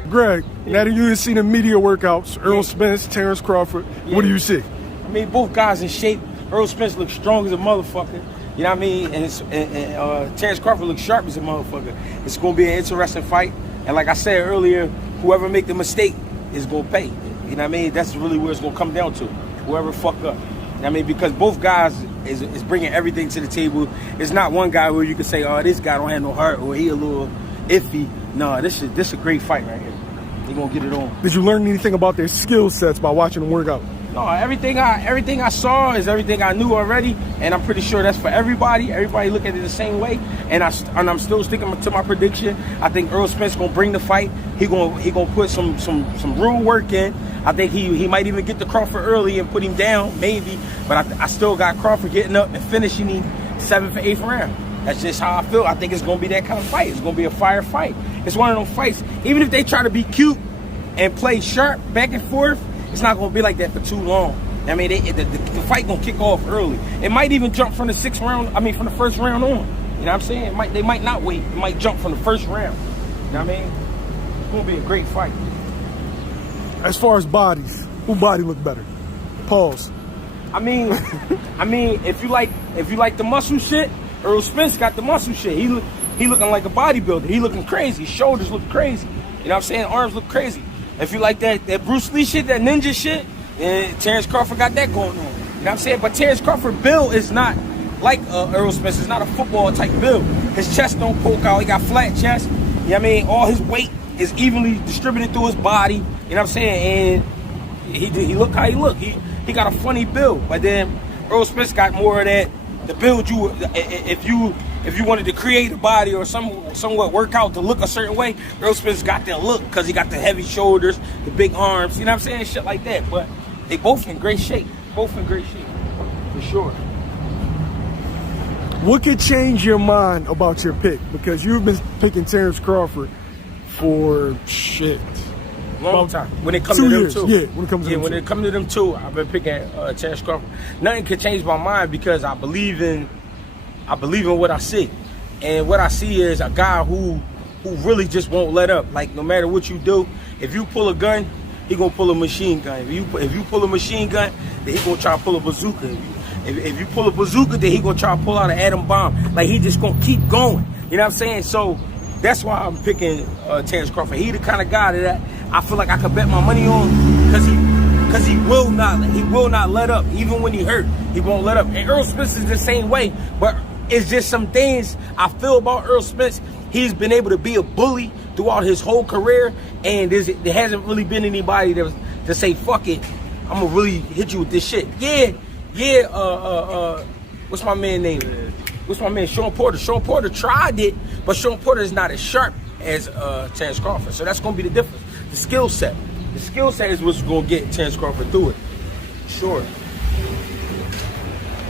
Greg, now that you have seen the media workouts, Errol Spence, Terence Crawford, what do you see? I mean, both guys in shape. Errol Spence looks strong as a motherfucker. You know what I mean? And Terence Crawford looks sharp as a motherfucker. It's going to be an interesting fight. And like I said earlier, whoever make the mistake is going to pay. You know what I mean? That's really where it's going to come down to. Whoever fuck up. You know what I mean? Because both guys is bringing everything to the table. It's not one guy where you can say, oh, this guy don't have no heart or he a little iffy. No, this is a great fight right here. They're going to get it on. Did you learn anything about their skill sets by watching them work out? No, everything I saw is everything I knew already, and I'm pretty sure that's for everybody. Everybody look at it the same way, and I'm still sticking to my prediction. I think Errol Spence gonna bring the fight. He gonna put some real work in. I think he might even get to Crawford early and put him down, maybe. But I still got Crawford getting up and finishing him 7th or 8th round. That's just how I feel. I think it's gonna be that kind of fight. It's gonna be a fire fight. It's one of those fights. Even if they try to be cute and play sharp back and forth, it's not going to be like that for too long. I mean, the fight going to kick off early. It might even jump from the first round on. You know what I'm saying? They might not wait. It might jump from the first round. You know what I mean? It's going to be a great fight. As far as bodies, who body look better? Pause. I mean, if you like the muscle shit, Errol Spence got the muscle shit. He looking like a bodybuilder. He looking crazy. His shoulders look crazy. You know what I'm saying? Arms look crazy. If you like that Bruce Lee shit, that ninja shit, Terence Crawford got that going on. You know what I'm saying? But Terence Crawford build is not like Errol Spence. It's not a football type build. His chest don't poke out. He got flat chest. You know what I mean? All his weight is evenly distributed through his body. You know what I'm saying? And he look how he look. He got a funny build. But then Errol Spence got more of that, the build you, if you wanted to create a body or somewhat work out to look a certain way, Errol Spence got that look because he got the heavy shoulders, the big arms, you know what I'm saying? Shit like that. But they both in great shape. For sure. What could change your mind about your pick? Because you've been picking Terence Crawford for shit. Long time. When it comes to them two. Yeah, when it comes to them two, I've been picking Terence Crawford. Nothing could change my mind because I believe in what I see. And what I see is a guy who really just won't let up. Like, no matter what you do, if you pull a gun, he gonna pull a machine gun. If you pull a machine gun, then he gonna try to pull a bazooka. If you pull a bazooka, then he gonna try to pull out an atom bomb. Like, he just gonna keep going. You know what I'm saying? So that's why I'm picking Terence Crawford. He the kind of guy that I feel like I could bet my money on because he will not let up. Even when he hurt, he won't let up. And Errol Spence is the same way, but it's just some things I feel about Errol Spence. He's been able to be a bully throughout his whole career, and there hasn't really been anybody to say, fuck it, I'm gonna really hit you with this shit. What's my man name? What's my man? Sean Porter. Sean Porter tried it, but Sean Porter is not as sharp as Terence Crawford. So that's gonna be the difference. The skill set. The skill set is what's gonna get Terence Crawford through it. Sure. You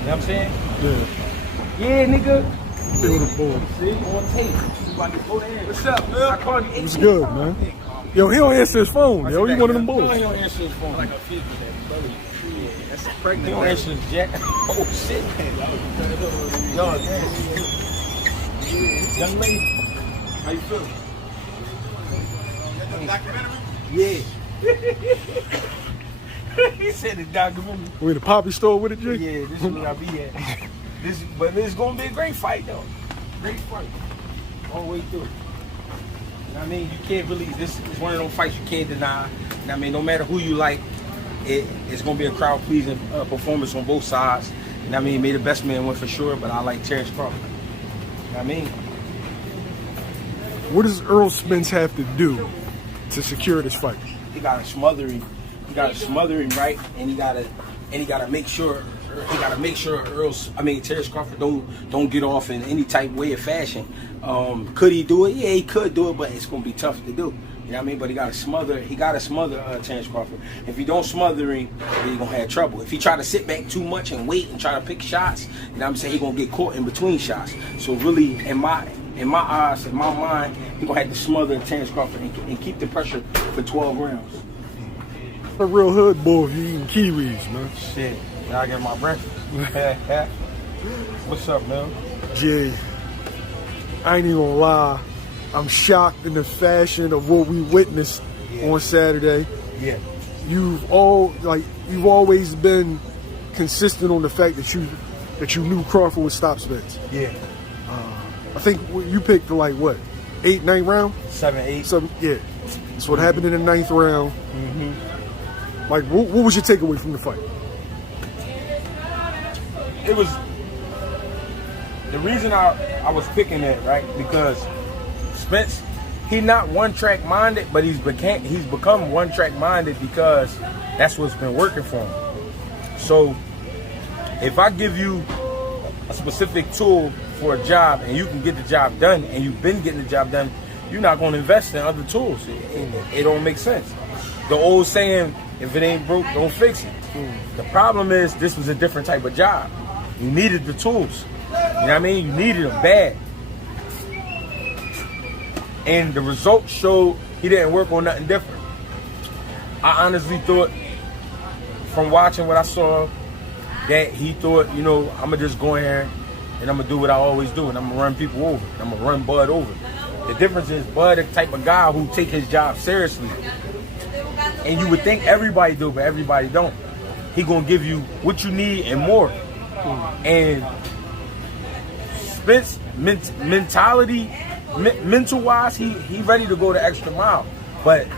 know what I'm saying? Yeah, nigga. See what the boy. See, on tape. What's up, man? I called you. What's good, man? Yo, he don't answer his phone. Yo, he one of them boys. No, he don't answer his phone. Like a few that's pregnant. He don't answer his jack. Oh shit. Yo, young lady, how you feeling? Yeah. He said the documentary. We in the poppy store with it, Jay? Yeah, this is where I be at. But it's gonna be a great fight though. Great fight. All the way through. You know what I mean? You can't really, this is one of those fights you can't deny. You know what I mean? No matter who you like, it's gonna be a crowd pleasing performance on both sides. You know what I mean? May the best man win for sure, but I like Terence Crawford. You know what I mean? What does Errol Spence have to do to secure this fight? He gotta smother him. He gotta smother him right, and he gotta make sure make sure Terence Crawford don't get off in any type way or fashion. Could he do it? Yeah, he could do it, but it's gonna be tough to do. You know what I mean? But he got to smother Terence Crawford. If he don't smother him, then he gonna have trouble. If he try to sit back too much and wait and try to pick shots, you know what I'm saying, he gonna get caught in between shots. So really, in my eyes, in my mind, he gonna have to smother Terence Crawford and keep the pressure for 12 rounds. A real hood boy if you eating kiwis, man. Shit, now I get my breakfast. What's up, man? Jay, I ain't even gonna lie. I'm shocked in the fashion of what we witnessed on Saturday. Yeah. You've always been consistent on the fact that you knew Crawford would stop Spence. Yeah. I think you picked the 8th, 9th round? 7, 8. Yeah. That's what happened in the 9th round. Mm-hmm. What was your takeaway from the fight? It was the reason I was picking it, right? Because Spence, he not one-track minded, but he's become one-track minded because that's what's been working for him. So if I give you a specific tool for a job and you can get the job done and you've been getting the job done, you're not going to invest in other tools. It don't make sense. The old saying, if it ain't broke, don't fix it. The problem is this was a different type of job. You needed the tools. You know what I mean? You needed them bad. And the results showed he didn't work on nothing different. I honestly thought, from watching what I saw, that he thought, I'm going to just go in here and I'm going to do what I always do, and I'm going to run people over. I'm going to run Bud over. The difference is Bud, the type of guy who take his job seriously. And you would think everybody do, but everybody don't. He going to give you what you need and more. And Spence, mental-wise, he ready to go the extra mile. But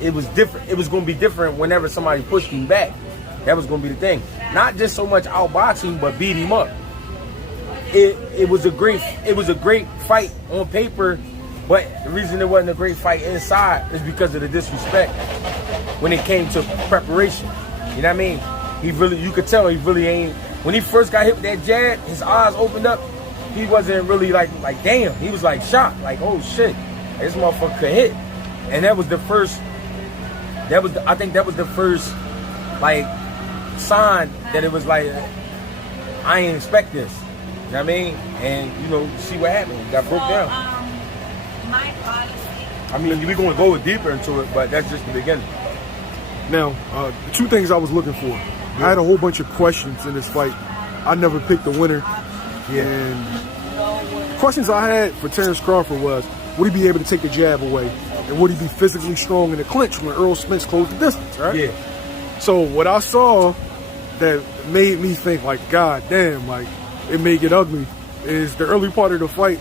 it was different. It was going to be different whenever somebody pushed him back. That was going to be the thing. Not just so much outboxing, but beat him up. It was a great fight on paper, but the reason it wasn't a great fight inside is because of the disrespect when it came to preparation. You know what I mean? You could tell he really ain't. When he first got hit with that jab, his eyes opened up. He wasn't really like damn. He was like shocked, like, oh shit, this motherfucker could hit. And that was the first. I think that was the first sign that it was like, I ain't expect this. You know what I mean? And see what happened. He got broke down. We're going to go deeper into it, but that's just the beginning. Now, the two things I was looking for. I had a whole bunch of questions in this fight. I never picked the winner. Yeah. And questions I had for Terence Crawford was, would he be able to take the jab away? And would he be physically strong in the clinch when Errol Spence closed the distance, right? Yeah. So what I saw that made me think, God damn, it may get ugly, is the early part of the fight.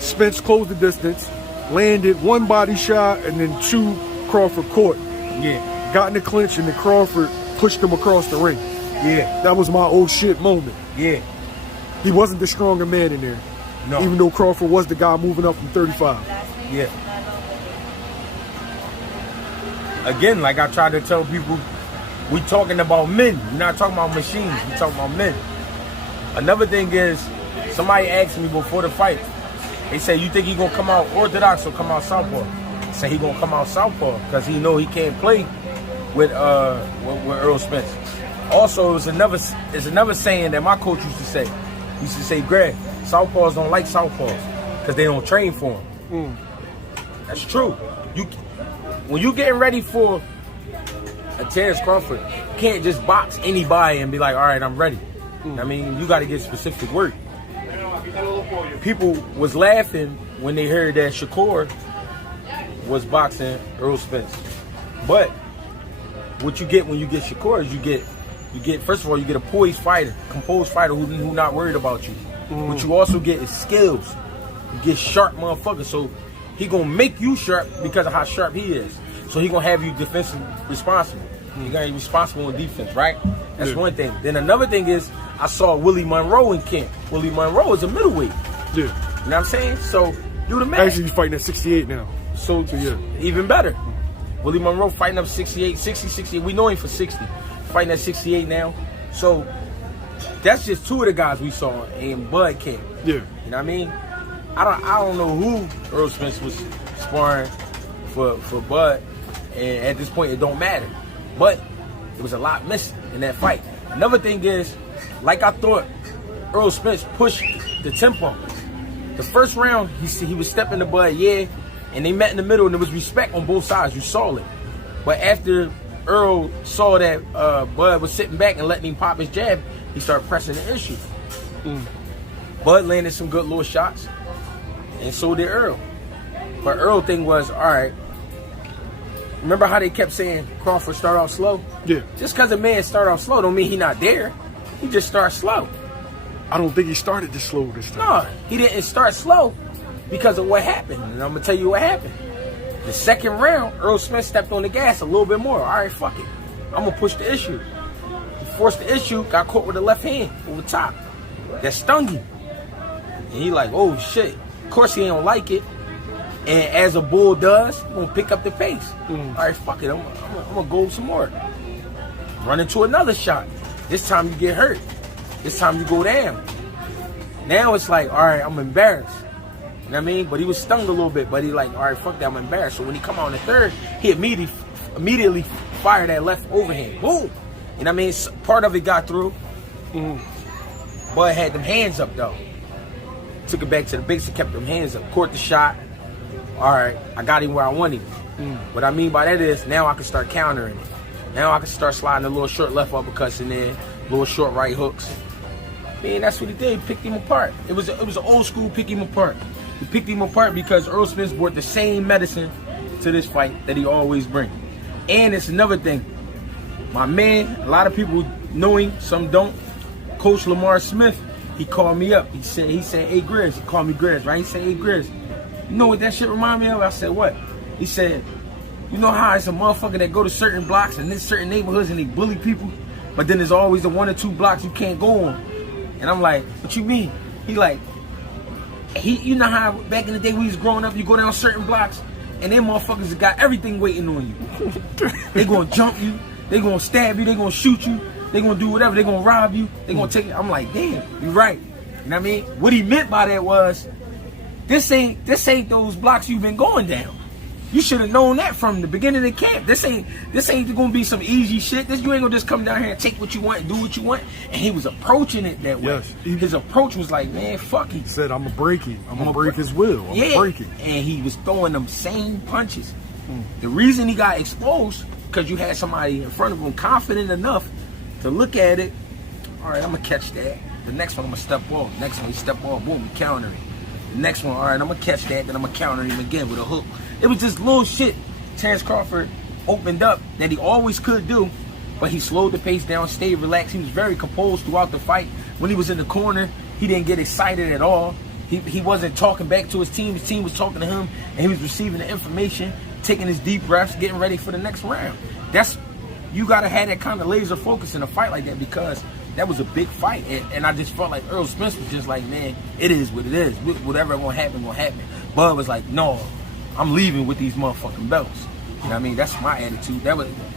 Spence closed the distance, landed one body shot, and then two Crawford caught. Yeah. Got in the clinch, and then Crawford pushed him across the ring. Yeah. That was my oh shit moment. Yeah. He wasn't the stronger man in there. No. Even though Crawford was the guy moving up from 35. Yeah. Again, like I try to tell people, we talking about men. We're not talking about machines. We talking about men. Another thing is, somebody asked me before the fight, they say, you think he gonna come out orthodox or come out southpaw? I say he gonna come out southpaw because he know he can't play with Errol Spence. Also, it's another saying that my coach used to say. He used to say, Greg, southpaws don't like southpaws because they don't train for them. That's true. When you getting ready for a Terence Crawford, you can't just box anybody and be like, all right, I'm ready. I mean, you got to get specific work. People was laughing when they heard that Shakur was boxing Errol Spence. But what you get when you get Shakur is you get first of all, you get a poised fighter, composed fighter who not worried about you. What you also get is skills. You get sharp motherfuckers. So he gonna make you sharp because of how sharp he is. So he gonna have you defensive responsible. You gotta be responsible on defense, right? That's one thing. Then another thing is I saw Willie Monroe in camp. Willie Monroe is a middleweight. Yeah. You know what I'm saying? So do the math. Actually, he's fighting at 68 now. So yeah, even better. Willie Monroe fighting up 68, 60, 68. We know him for 60. Fighting at 68 now. So that's just two of the guys we saw in Bud camp. Yeah. You know what I mean? I don't know who Errol Spence was sparring for Bud, and at this point it don't matter. But there was a lot missing in that fight. Another thing is, like I thought, Errol Spence pushed the tempo. The first round, he was stepping to Bud, yeah, and they met in the middle, and there was respect on both sides. You saw it. But after Errol saw that Bud was sitting back and letting him pop his jab, he started pressing the issue. Bud landed some good little shots, and so did Errol. But Errol thing was, all right, remember how they kept saying Crawford start off slow? Yeah. Just because a man start off slow don't mean he not there. He just starts slow. I don't think he started this slow this time. No, he didn't start slow because of what happened. And I'm going to tell you what happened. The second round, Errol Spence stepped on the gas a little bit more. All right, fuck it. I'm going to push the issue. He forced the issue, got caught with the left hand over top. That stung him. And he like, oh, shit. Of course he don't like it. And as a bull does, he's going to pick up the pace. All right, fuck it. I'm going to go some more. Run into another shot. This time you get hurt. This time you go down. Now it's like, all right, I'm embarrassed. You know what I mean? But he was stung a little bit. But he like, all right, fuck that, I'm embarrassed. So when he come out in the third, he immediately fired that left overhand. Boom. You know what I mean? Part of it got through. Bud had them hands up, though. Took it back to the base and kept them hands up. Caught the shot. All right, I got him where I want him. What I mean by that is now I can start countering it. Now I can start sliding a little short left uppercuts in there, little short right hooks. Man, that's what he did. He picked him apart. It was an old school pick him apart. He picked him apart because Errol Spence brought the same medicine to this fight that he always brings. And it's another thing. My man, a lot of people know him, some don't. Coach Lamar Smith, he called me up. He said, hey Grizz. He called me Grizz, right? He said, hey Grizz. You know what that shit remind me of? I said, what? He said, you know how it's a motherfucker that go to certain blocks and there's certain neighborhoods and they bully people, but then there's always the one or two blocks you can't go on. And I'm like, what you mean? He like, you know how back in the day we was growing up, you go down certain blocks and them motherfuckers got everything waiting on you. They gonna jump you, they gonna stab you, they gonna shoot you, they gonna do whatever, they gonna rob you, they gonna take it. I'm like, damn, you're right. You know what I mean? What he meant by that was, this ain't those blocks you've been going down. You should have known that from the beginning of the camp. This ain't gonna be some easy shit. You ain't gonna just come down here and take what you want and do what you want. And he was approaching it that way. Yes. His approach was like, man, fuck it. He said, I'm gonna break him. I'm gonna break his will. I'm gonna break him. And he was throwing them same punches. The reason he got exposed, because you had somebody in front of him confident enough to look at it. All right, I'm gonna catch that. The next one, I'm gonna step off. Next one, he step off, boom, he counter it. The next one, all right, I'm gonna catch that, then I'm gonna counter him again with a hook. It was just little shit Terence Crawford opened up that he always could do, but he slowed the pace down, stayed relaxed. He was very composed throughout the fight. When he was in the corner, he didn't get excited at all. He wasn't talking back to his team was talking to him, and he was receiving the information, taking his deep breaths, getting ready for the next round. You gotta have that kind of laser focus in a fight like that, because that was a big fight, and I just felt like Errol Spence was just like, man, it is what it is. Whatever gonna happen, gonna happen. Bud was like, no, I'm leaving with these motherfucking belts. You know what I mean? That's my attitude.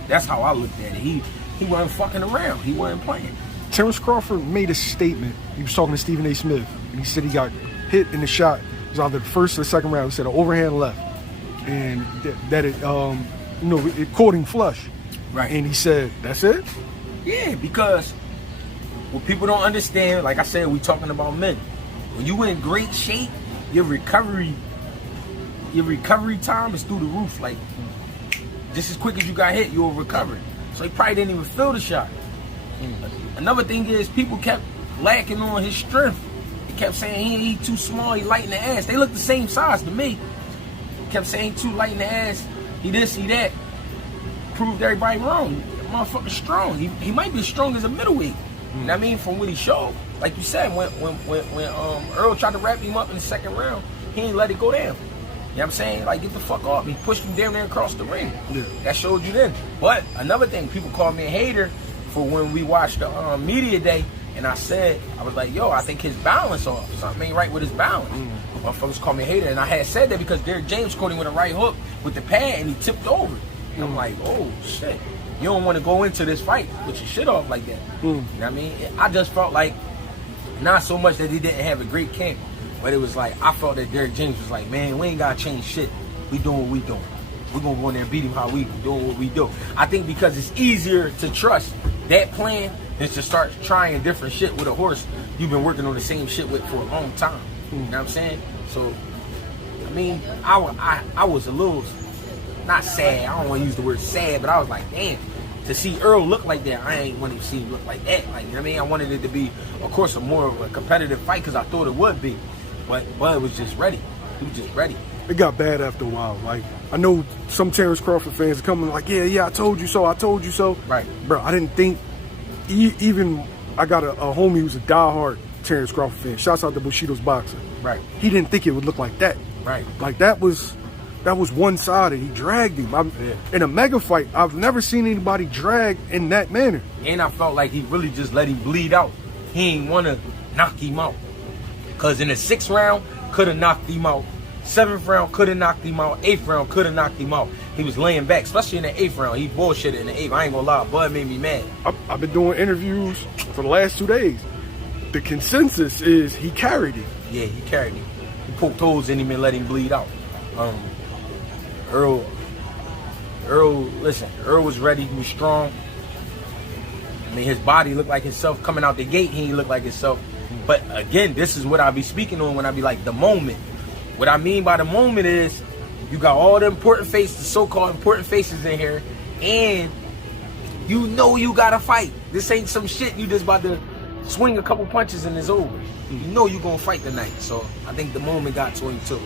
That's how I looked at it. He wasn't fucking around. He wasn't playing. Terence Crawford made a statement. He was talking to Stephen A. Smith, and he said he got hit in the shot. It was either the first or the second round. He said an overhand left, and that it it caught him flush. Right. And he said, that's it? Yeah, because what people don't understand, like I said, we talking about men. When you in great shape, your recovery time is through the roof. Like, just as quick as you got hit, you'll recover. So he probably didn't even feel the shot. Another thing is, people kept lacking on his strength. They kept saying he too small, he light in the ass. They look the same size to me. Kept saying too light in the ass, he this, he that. Proved everybody wrong. The motherfucker's strong. He might be as strong as a middleweight. You know what I mean? From what he showed. Like you said, when Errol tried to wrap him up in the second round, he ain't let it go down. You know what I'm saying? Like, get the fuck off. He pushed him down there across the ring. Yeah. That showed you then. But another thing, people call me a hater for when we watched the media day, and I was like, yo, I think his balance off. Something ain't right with his balance. Motherfuckers call me a hater, and I had said that because Derek James caught him with a right hook with the pad, and he tipped over. And I'm like, oh, shit. you don't want to go into this fight with your shit off like that. You know what I mean? I just felt like, not so much that he didn't have a great camp, but it was like, I felt that Derrick James was like, man, we ain't got to change shit. We doing what we doing. We're going to go in there and beat him how we doing what we do. I think because it's easier to trust that plan than to start trying different shit with a horse you've been working on the same shit with for a long time. You know what I'm saying? So, I mean, I was a little, not sad, I don't want to use the word sad, but I was like, damn, to see Errol look like that, I ain't want to see him look like that. Like, you know what I mean? I wanted it to be, of course, a more of a competitive fight because I thought it would be. But Bud was just ready. He was just ready. It got bad after a while. Like, I know some Terence Crawford fans are coming like, yeah, I told you so, I told you so. Right. Bro, I didn't think, even, I got a homie who's a diehard Terence Crawford fan. Shouts out to Bushido's boxer. Right. He didn't think it would look like that. Right. Like, that was one-sided. He dragged him. In a mega fight, I've never seen anybody drag in that manner. And I felt like he really just let him bleed out. He ain't want to knock him out. Because in the 6th round, could have knocked him out. 7th round, could have knocked him out. 8th round, could have knocked him out. He was laying back, especially in the 8th round. He bullshitted in the 8th. I ain't gonna lie, Bud made me mad. I've been doing interviews for the last 2 days. The consensus is he carried him. Yeah, he carried him. He poked holes in him and let him bleed out. Errol, listen, Errol was ready. He was strong. I mean, his body looked like himself. Coming out the gate, he didn't look like himself. But again, this is what I be speaking on when I be like, the moment. What I mean by the moment is, you got all the important faces, the so-called important faces in here, and you know you gotta fight. This ain't some shit you just about to swing a couple punches and it's over. You know you gonna fight tonight. So I think the moment got to him too.